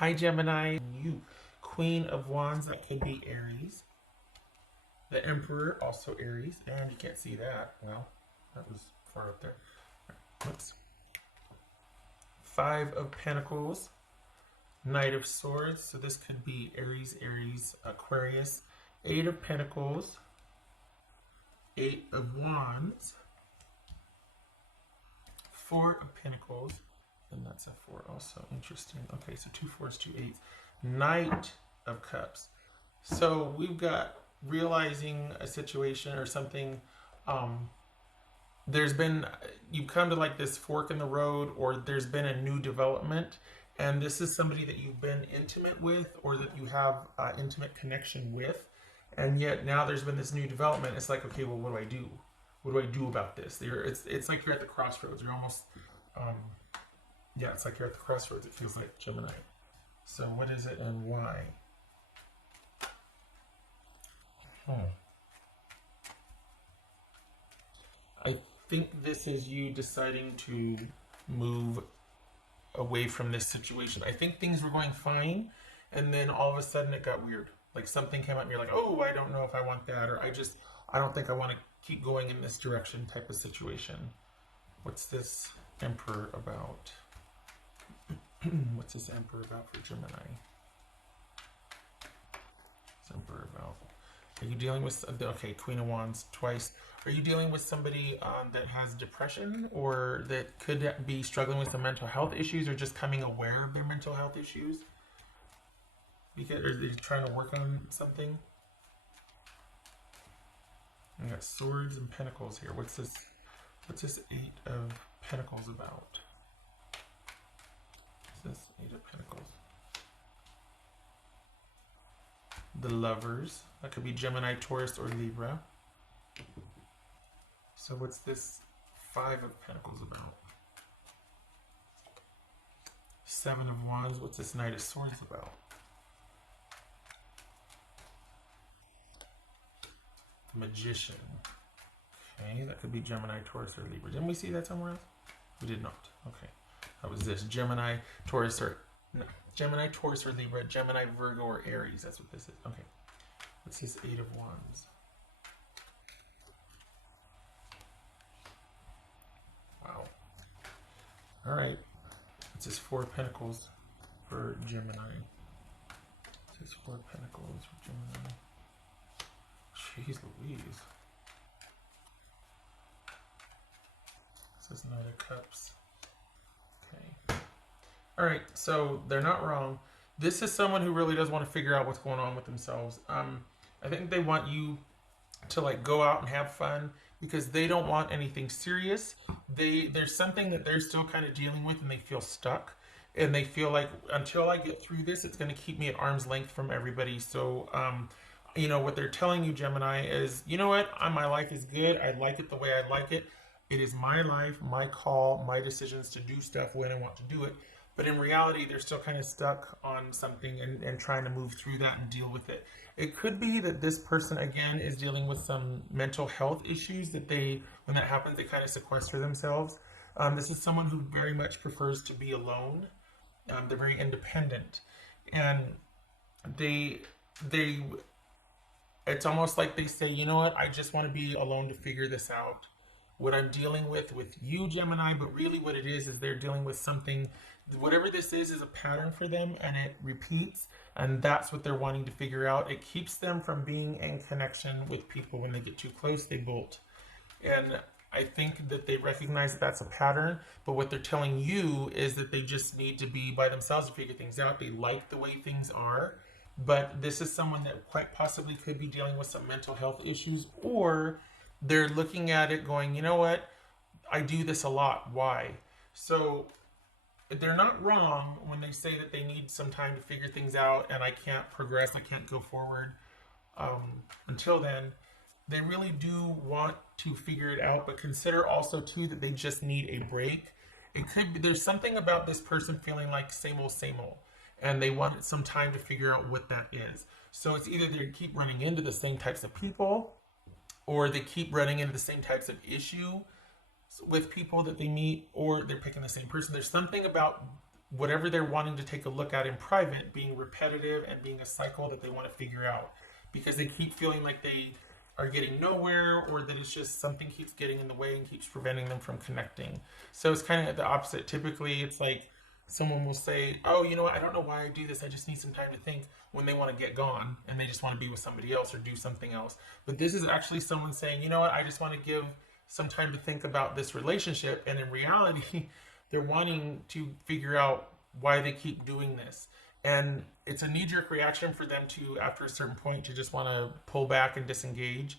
Hi, Gemini. You, Queen of Wands, that could be Aries. The Emperor, also Aries. And you can't see that. Well, that was far up there. Oops. Five of Pentacles. Knight of Swords. So this could be Aries, Aquarius. Eight of Pentacles. Eight of Wands. Four of Pentacles. And that's a four also. Interesting. Okay, so two fours, two eights. Knight of Cups. So we've got realizing a situation or something. There's been, you've come to like this fork in the road, or there's been a new development. And this is somebody that you've been intimate with, or that you have intimate connection with. And yet now there's been this new development. It's like, okay, well, what do I do? What do I do about this? It's like you're at the crossroads. You're almost, yeah, it's like you're at the crossroads. It feels like, Gemini. So what is it and why? I think this is you deciding to move away from this situation. I think things were going fine, and then all of a sudden it got weird. Like something came up and you're like, oh, I don't know if I want that, or I don't think I want to keep going in this direction type of situation. What's this Emperor about? What's this Emperor about for Gemini? What's Emperor about? Are you dealing with, okay, Queen of Wands twice. Are you dealing with somebody that has depression, or that could be struggling with some mental health issues, or just coming aware of their mental health issues? Because are they trying to work on something? We got Swords and Pentacles here. What's this Eight of Pentacles about? What's this Eight of Pentacles? The Lovers. That could be Gemini, Taurus, or Libra. So what's this Five of Pentacles about? Seven of Wands. What's this Knight of Swords about? The Magician. Okay, that could be Gemini, Taurus, or Libra. Didn't we see that somewhere else? We did not. Okay. That was this. Gemini, Taurus, or... No. Gemini, Taurus, or Libra. Gemini, Virgo, or Aries. That's what this is. Okay. What's this Eight of Wands? Wow. All right. What's this Four of Pentacles for Gemini? What's this Four of Pentacles for Gemini? Jeez Louise. This is Knight of Cups. Okay. All right. So they're not wrong. This is someone who really does want to figure out what's going on with themselves. I think they want you to like go out and have fun, because they don't want anything serious. There's something that they're still kind of dealing with, and they feel stuck, and they feel like until I get through this, it's going to keep me at arm's length from everybody. So you know what they're telling you, Gemini, is, you know what, my life is good. I like it the way I like it. It is my life, my call, my decisions to do stuff when I want to do it. But in reality, they're still kind of stuck on something, and trying to move through that and deal with it. It could be that this person, again, is dealing with some mental health issues that when that happens, they kind of sequester themselves. This is someone who very much prefers to be alone. They're very independent. And it's almost like they say, you know what, I just want to be alone to figure this out. What I'm dealing with you, Gemini, but really what it is they're dealing with something. Whatever this is a pattern for them, and it repeats, and that's what they're wanting to figure out. It keeps them from being in connection with people. When they get too close, they bolt. And I think that they recognize that that's a pattern, but what they're telling you is that they just need to be by themselves to figure things out. They like the way things are, but this is someone that quite possibly could be dealing with some mental health issues, or they're looking at it going, you know what, I do this a lot. Why? So they're not wrong when they say that they need some time to figure things out, and I can't progress, I can't go forward until then. They really do want to figure it out, but consider also too that they just need a break. It could be there's something about this person feeling like same old, and they want some time to figure out what that is. So it's either they keep running into the same types of people, or they keep running into the same types of issue with people that they meet, or they're picking the same person. There's something about whatever they're wanting to take a look at in private being repetitive and being a cycle that they want to figure out, because they keep feeling like they are getting nowhere, or that it's just something keeps getting in the way and keeps preventing them from connecting. So it's kind of the opposite. Typically, it's like someone will say, "Oh, you know what? I don't know why I do this. I just need some time to think," when they want to get gone and they just want to be with somebody else or do something else. But this is actually someone saying, "You know what? I just want to give some time to think about this relationship." And in reality, they're wanting to figure out why they keep doing this. And it's a knee jerk reaction for them to, after a certain point, to just want to pull back and disengage.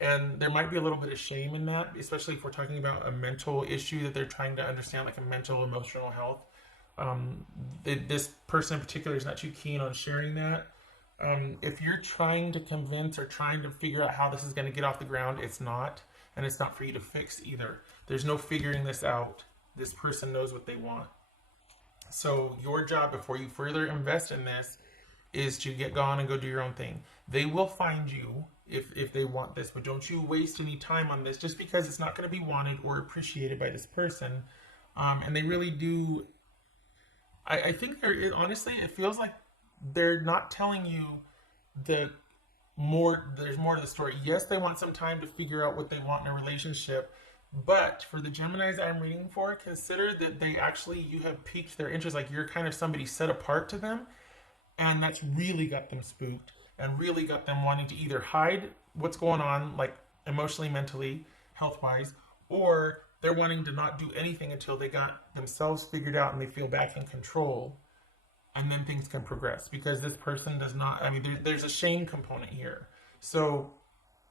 And there might be a little bit of shame in that, especially if we're talking about a mental issue that they're trying to understand, like a mental, emotional health. This person in particular is not too keen on sharing that. If you're trying to convince or trying to figure out how this is going to get off the ground, it's not. And it's not for you to fix either. There's no figuring this out. This person knows what they want. So your job, before you further invest in this, is to get gone and go do your own thing. They will find you if they want this, but don't you waste any time on this just because it's not going to be wanted or appreciated by this person. And they really do. I think honestly, it feels like they're not telling you the there's more to the story. Yes, they want some time to figure out what they want in a relationship, but for the Geminis I'm reading for, consider that you have piqued their interest, like you're kind of somebody set apart to them, and that's really got them spooked and really got them wanting to either hide what's going on, like emotionally, mentally, health wise, or they're wanting to not do anything until they got themselves figured out and they feel back in control, and then things can progress, because this person does not, I mean, there's a shame component here. So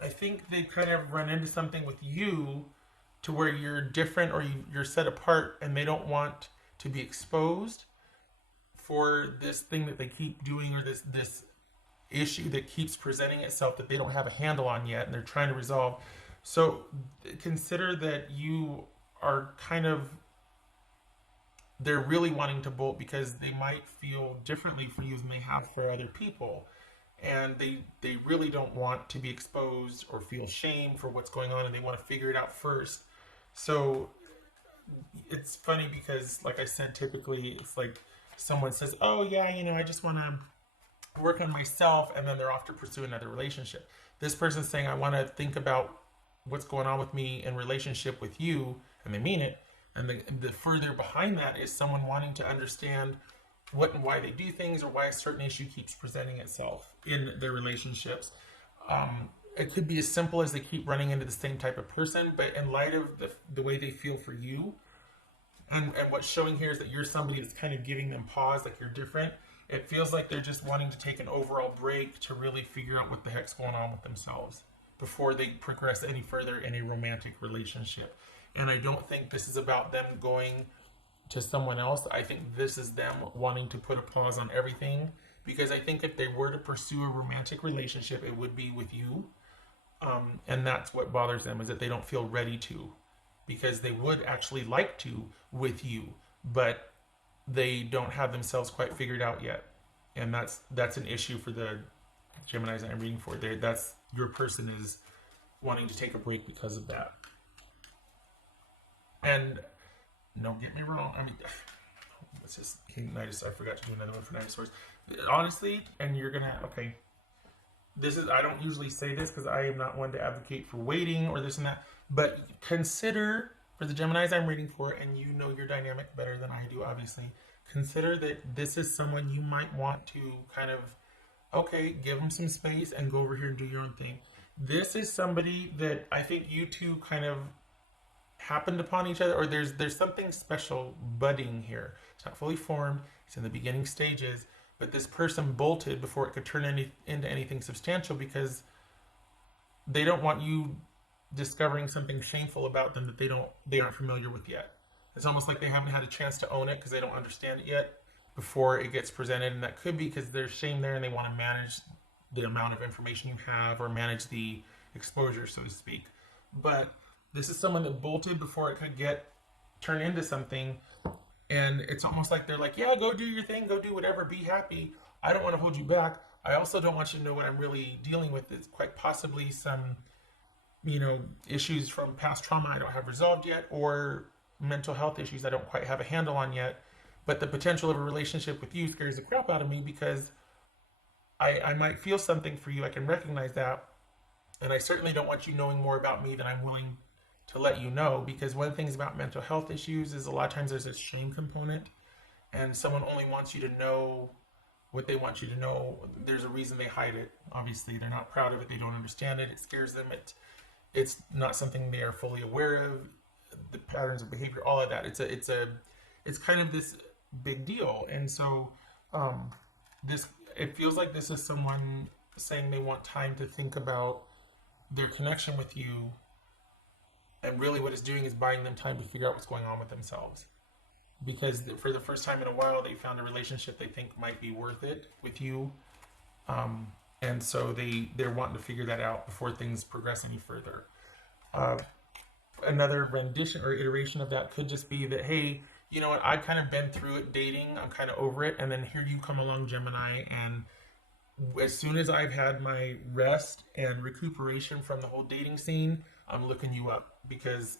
I think they kind of run into something with you to where you're different, or you're set apart, and they don't want to be exposed for this thing that they keep doing, or this issue that keeps presenting itself that they don't have a handle on yet and they're trying to resolve. So consider that you are kind of, they're really wanting to bolt because they might feel differently for you than they have for other people. And they really don't want to be exposed or feel shame for what's going on, and they want to figure it out first. So it's funny because, like I said, typically it's like someone says, "Oh yeah, I just want to work on myself," and then they're off to pursue another relationship. This person's saying, "I want to think about what's going on with me in relationship with you," and they mean it. And the further behind that is someone wanting to understand what and why they do things, or why a certain issue keeps presenting itself in their relationships. It could be as simple as they keep running into the same type of person, but in light of the way they feel for you, and what's showing here is that you're somebody that's kind of giving them pause, like you're different. It feels like they're just wanting to take an overall break to really figure out what the heck's going on with themselves before they progress any further in a romantic relationship. And I don't think this is about them going to someone else. I think this is them wanting to put a pause on everything, because I think if they were to pursue a romantic relationship, it would be with you. And that's what bothers them, is that they don't feel ready to, because they would actually like to with you, but they don't have themselves quite figured out yet. And that's an issue for the Geminis that I'm reading for. That's your person is wanting to take a break because of that. And don't get me wrong, I mean, what's this? I forgot to do another one for Knight of Swords. Honestly, and you're gonna, okay, I don't usually say this because I am not one to advocate for waiting or this and that, but consider, for the Geminis I'm reading for, and you know your dynamic better than I do, obviously, consider that this is someone you might want to kind of, okay, give them some space and go over here and do your own thing. This is somebody that I think you two kind of happened upon each other, or there's something special budding here. It's not fully formed, it's in the beginning stages, but this person bolted before it could turn into anything substantial, because they don't want you discovering something shameful about them that they aren't familiar with yet. It's almost like they haven't had a chance to own it because they don't understand it yet before it gets presented. And that could be because there's shame there and they want to manage the amount of information you have, or manage the exposure, so to speak. But this is someone that bolted before it could turn into something. And it's almost like they're like, yeah, go do your thing, go do whatever, be happy. I don't want to hold you back. I also don't want you to know what I'm really dealing with. It's quite possibly some, issues from past trauma I don't have resolved yet, or mental health issues I don't quite have a handle on yet. But the potential of a relationship with you scares the crap out of me because I might feel something for you. I can recognize that. And I certainly don't want you knowing more about me than I'm willing to let you know, because one of the things about mental health issues is a lot of times there's a shame component, and someone only wants you to know what they want you to know. There's a reason they hide it. Obviously, they're not proud of it. They don't understand it. It scares them. It's not something they are fully aware of. The patterns of behavior, all of that. It's kind of this big deal. And so, this it feels like this is someone saying they want time to think about their connection with you, and really what it's doing is buying them time to figure out what's going on with themselves, because for the first time in a while they found a relationship they think might be worth it with you, and so they're wanting to figure that out before things progress any further. uh, Another rendition or iteration of that could just be that, hey, you know what, I've kind of been through it dating, I'm kind of over it, and then here you come along, Gemini, and as soon as I've had my rest and recuperation from the whole dating scene, I'm looking you up, because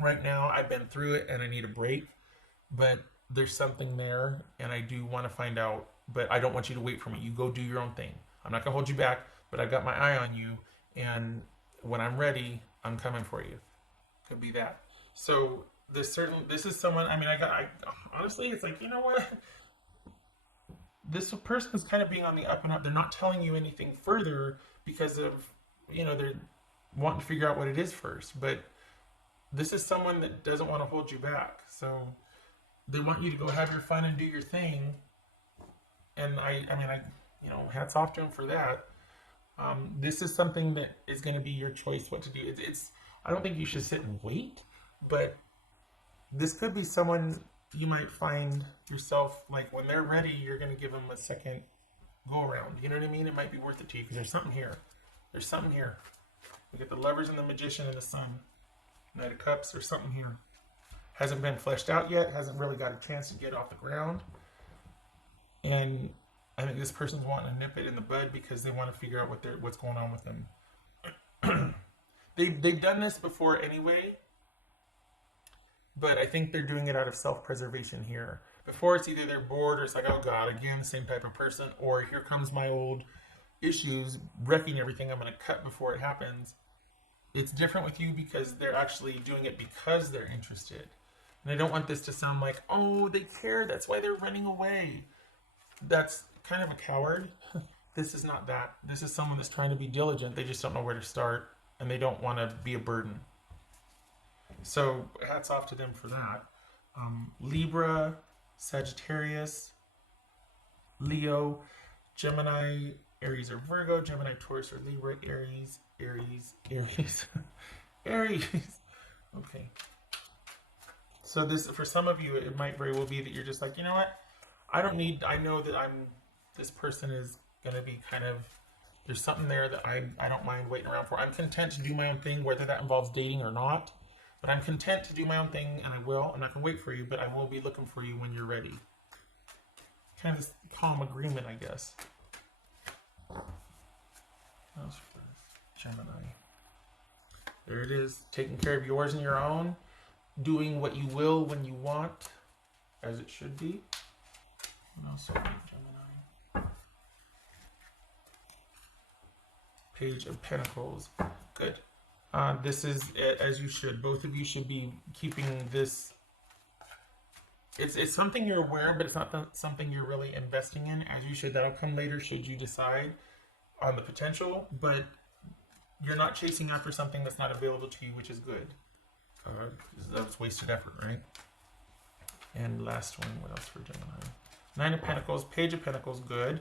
right now I've been through it and I need a break. But there's something there, and I do want to find out. But I don't want you to wait for me. You go do your own thing. I'm not gonna hold you back, but I've got my eye on you, and when I'm ready, I'm coming for you. Could be that. So this is someone. I mean, I honestly, it's like, you know what, this person's kind of being on the up and up. They're not telling you anything further because of, they're wanting to figure out what it is first. But this is someone that doesn't want to hold you back. So they want you to go have your fun and do your thing. And hats off to them for that. This is something that is going to be your choice what to do. I don't think you should sit and wait, but this could be someone you might find yourself, like, when they're ready, you're going to give them a second go around. You know what I mean? It might be worth it to you because there's something here. There's something here. We get the Lovers and the Magician and the Sun. Knight of Cups. There's something here. Hasn't been fleshed out yet. Hasn't really got a chance to get off the ground. And I think this person's wanting to nip it in the bud because they want to figure out what's going on with them. They've done this before anyway, but I think they're doing it out of self-preservation here. Before, it's either they're bored or it's like, oh God, again, the same type of person, or here comes my old issues, wrecking everything, I'm going to cut before it happens. It's different with you because they're actually doing it because they're interested. And I don't want this to sound like, oh, they care, that's why they're running away. That's kind of a coward. This is not that. This is someone that's trying to be diligent. They just don't know where to start, and they don't want to be a burden. So hats off to them for that. Libra, Sagittarius, Leo, Gemini, Aries or Virgo, Gemini, Taurus or Libra, Aries, Aries. Okay. So this, for some of you, it might very well be that you're just like, you know what? I know that this person is going to be kind of, there's something there that I don't mind waiting around for. I'm content to do my own thing, whether that involves dating or not. But I'm content to do my own thing, and I will. I'm not going to wait for you, but I will be looking for you when you're ready. Kind of this calm agreement, I guess. That was for Gemini. There it is. Taking care of yours and your own. Doing what you will when you want, as it should be. What else for Gemini? Page of Pentacles. Good. This is as you should. Both of you should be keeping this. It's something you're aware of, but it's not something you're really investing in, as you should. That'll come later should you decide on the potential, but you're not chasing after something that's not available to you, which is good. That was wasted effort, right? And last one, what else for Gemini? Nine of Pentacles, Page of Pentacles, good.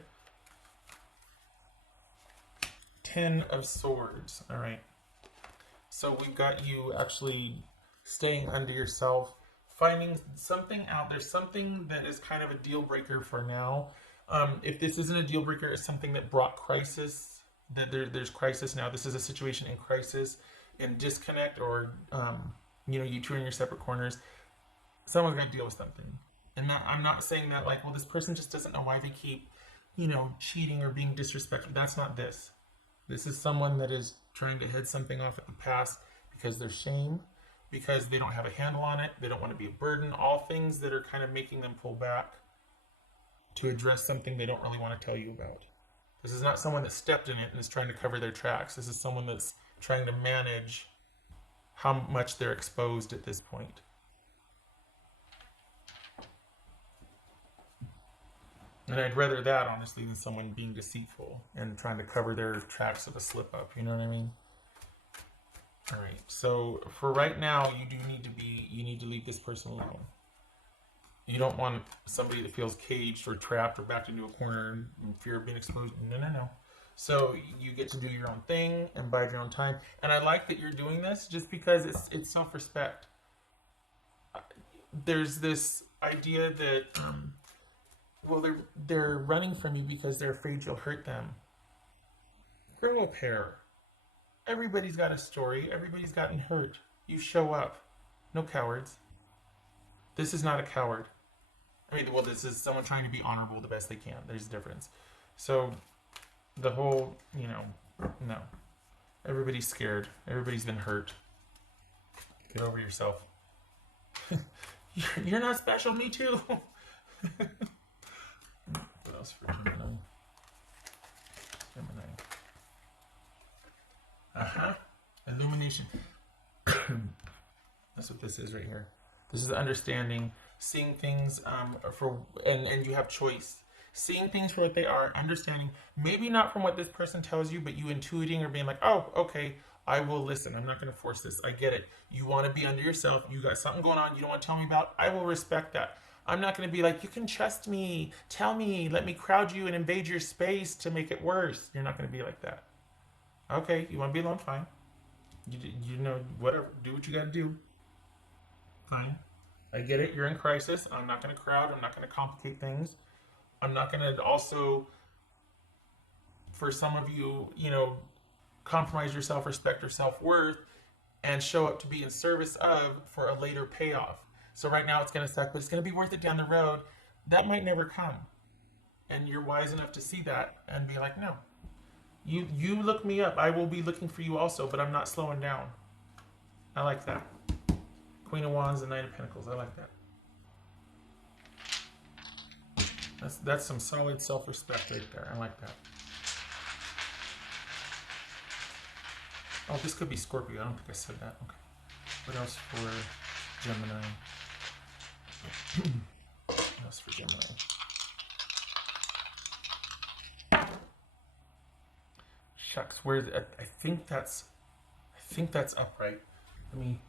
Ten of Swords, all right. So we've got you actually staying under yourself, finding something out. There's something that is kind of a deal breaker for now. If this isn't a deal breaker, it's something that brought crisis, that there's crisis now. This is a situation in crisis, in disconnect, or, you two in your separate corners. Someone's got to deal with something. And I'm not saying that like, well, this person just doesn't know why they keep, cheating or being disrespectful. That's not this. This is someone that is trying to head something off at the past because there's shame, because they don't have a handle on it. They don't want to be a burden. All things that are kind of making them pull back to address something they don't really want to tell you about. This is not someone that stepped in it and is trying to cover their tracks. This is someone that's trying to manage how much they're exposed at this point. And I'd rather that, honestly, than someone being deceitful and trying to cover their tracks of a slip up. You know what I mean? All right. So for right now, you need to leave this person alone. You don't want somebody that feels caged or trapped or backed into a corner in fear of being exposed. No, no, no. So you get to do your own thing and bide your own time. And I like that you're doing this just because it's self-respect. There's this idea that well, they're running from you because they're afraid you'll hurt them. Grow a pair. Everybody's got a story. Everybody's gotten hurt. You show up. No cowards. This is not a coward. I mean, well, this is someone trying to be honorable the best they can. There's a difference. So, the whole, no. Everybody's scared. Everybody's been hurt. Get over yourself. You're not special. Me too. What else for Gemini? Illumination. That's what this is right here. This is understanding, seeing things and you have choice. Seeing things for what they are, understanding, maybe not from what this person tells you, but you intuiting or being like, oh, okay, I will listen. I'm not going to force this. I get it. You want to be under yourself. You got something going on you don't want to tell me about. I will respect that. I'm not going to be like, you can trust me. Tell me. Let me crowd you and invade your space to make it worse. You're not going to be like that. Okay, you want to be alone? Fine. You know, whatever. Do what you got to do. Fine. I get it. You're in crisis. I'm not going to crowd. I'm not going to complicate things. I'm not going to also, for some of you, compromise your self-respect or self-worth and show up to be in service of for a later payoff. So right now it's going to suck, but it's going to be worth it down the road. That might never come. And you're wise enough to see that and be like, no, you look me up. I will be looking for you also, but I'm not slowing down. I like that. Queen of Wands and Knight of Pentacles. I like that. That's some solid self-respect right there. I like that. Oh, this could be Scorpio. I don't think I said that. Okay. What else for Gemini? What else for Gemini? Shucks. Where's I think that's upright. Let me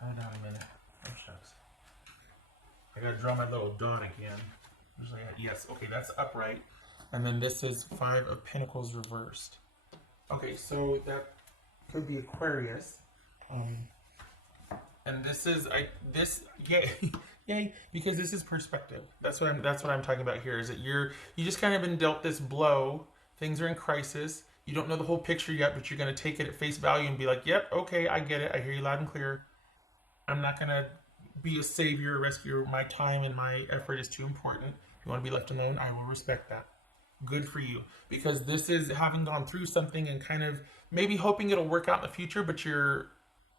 hold on a minute. Oh shucks. I gotta draw my little dot again. Yes, okay, that's upright. And then this is 5 of Pentacles reversed. Okay, so that could be Aquarius. And this is yay, because this is perspective. That's what I'm talking about here, is that you just kind of been dealt this blow. Things are in crisis. You don't know the whole picture yet, but you're gonna take it at face value and be like, yep, okay, I get it. I hear you loud and clear. I'm not gonna be a savior or rescuer. My time and my effort is too important. If you want to be left alone, I will respect that. Good for you. Because this is having gone through something and kind of maybe hoping it'll work out in the future, but you're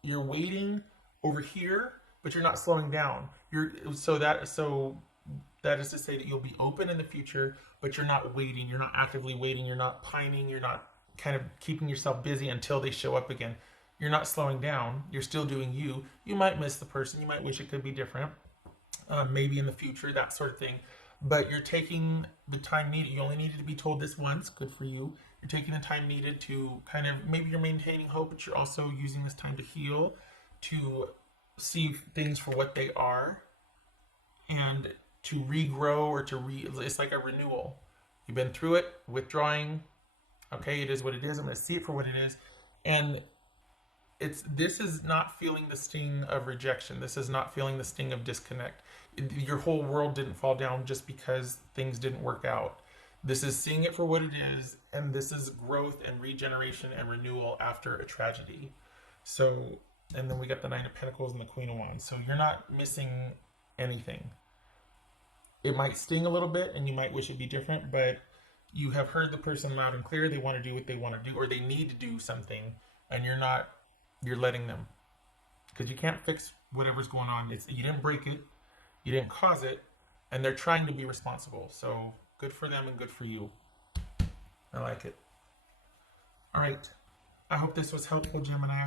waiting over here, but you're not slowing down. So that is to say that you'll be open in the future, but you're not waiting. You're not actively waiting. You're not pining. You're not kind of keeping yourself busy until they show up again. You're not slowing down. You're still doing you. You might miss the person. You might wish it could be different. Maybe in the future, that sort of thing. But you're taking the time needed. You only needed to be told this once. Good for you. You're taking the time needed to kind of, maybe you're maintaining hope, but you're also using this time to heal, to see things for what they are, and to regrow or it's like a renewal. You've been through it, withdrawing. Okay, it is what it is. I'm going to see it for what it is. And this is not feeling the sting of rejection. This is not feeling the sting of disconnect. Your whole world didn't fall down just because things didn't work out. This is seeing it for what it is, and this is growth and regeneration and renewal after a tragedy. So, and then we got the Knight of Pentacles and the Queen of Wands. So you're not missing anything. It might sting a little bit, and you might wish it'd be different, but you have heard the person loud and clear. They want to do what they want to do, or they need to do something, and you're letting them. because you can't fix whatever's going on. You didn't break it, you didn't cause it, and they're trying to be responsible. So good for them and good for you. I like it. All right. I hope this was helpful, Gemini.